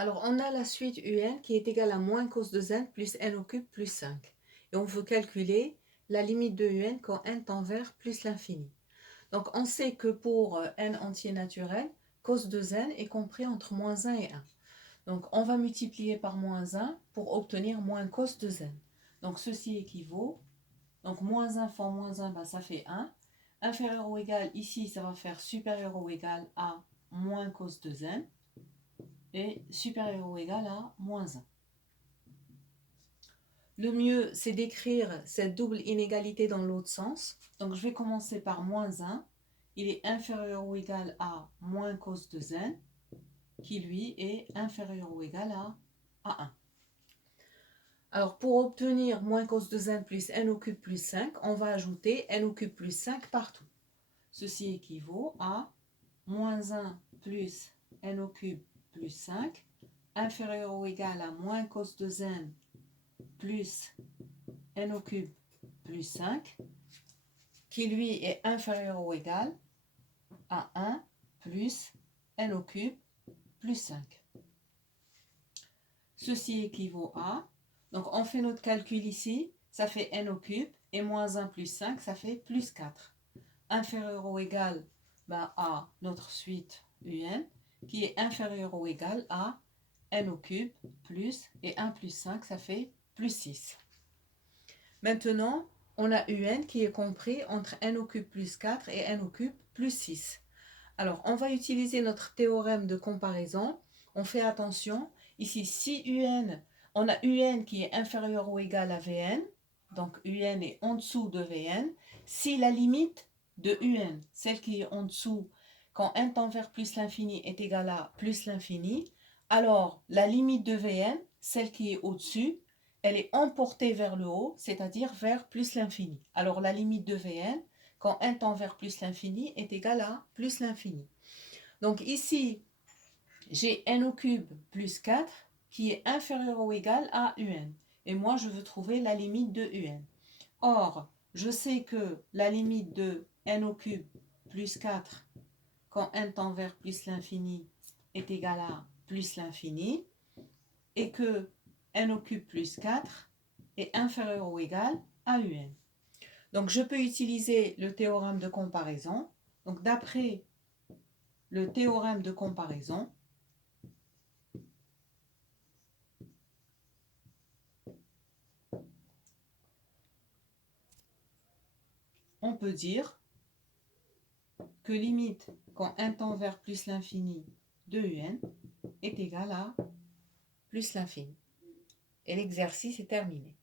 Alors, on a la suite UN qui est égale à moins cos de n plus n au cube plus 5. Et on veut calculer la limite de UN quand n tend vers plus l'infini. Donc, on sait que pour n entier naturel, cos de n est compris entre moins 1 et 1. Donc, on va multiplier par moins 1 pour obtenir moins cos de n. Donc, ceci équivaut. Donc, moins 1 fois moins 1, ben, ça fait 1. Inférieur ou égal, ici, ça va faire supérieur ou égal à moins cos de n. Et supérieur ou égal à moins 1. Le mieux, c'est d'écrire cette double inégalité dans l'autre sens. Donc, je vais commencer par moins 1. Il est inférieur ou égal à moins cos de n, qui lui est inférieur ou égal à 1. Alors, pour obtenir moins cos de n plus n au cube plus 5, on va ajouter n au cube plus 5 partout. Ceci équivaut à moins 1 plus n au cube plus 5, inférieur ou égal à moins cos de n plus n au cube plus 5, qui lui est inférieur ou égal à 1 plus n au cube plus 5. Ceci équivaut à, donc on fait notre calcul ici, ça fait n au cube, et moins 1 plus 5, ça fait plus 4. Inférieur ou égal à notre suite un, qui est inférieur ou égal à n au cube plus, et 1 plus 5, ça fait plus 6. Maintenant, on a un qui est compris entre n au cube plus 4 et n au cube plus 6. Alors, on va utiliser notre théorème de comparaison. On fait attention. Ici, si un, on a un qui est inférieur ou égal à Vn, donc un est en dessous de Vn, si la limite de un, celle qui est en dessous, quand n tend vers plus l'infini est égale à plus l'infini, alors la limite de Vn, celle qui est au-dessus, elle est emportée vers le haut, c'est-à-dire vers plus l'infini. Alors la limite de Vn, quand n tend vers plus l'infini, est égale à plus l'infini. Donc ici, j'ai n au cube plus 4 qui est inférieur ou égal à un. Et moi, je veux trouver la limite de un. Or, je sais que la limite de n au cube plus 4 quand n tend vers plus l'infini est égale à plus l'infini et que n au cube plus 4 est inférieur ou égal à un. Donc, je peux utiliser le théorème de comparaison. Donc, d'après le théorème de comparaison, on peut dire que limite quand n tend vers plus l'infini de un est égale à plus l'infini. Et l'exercice est terminé.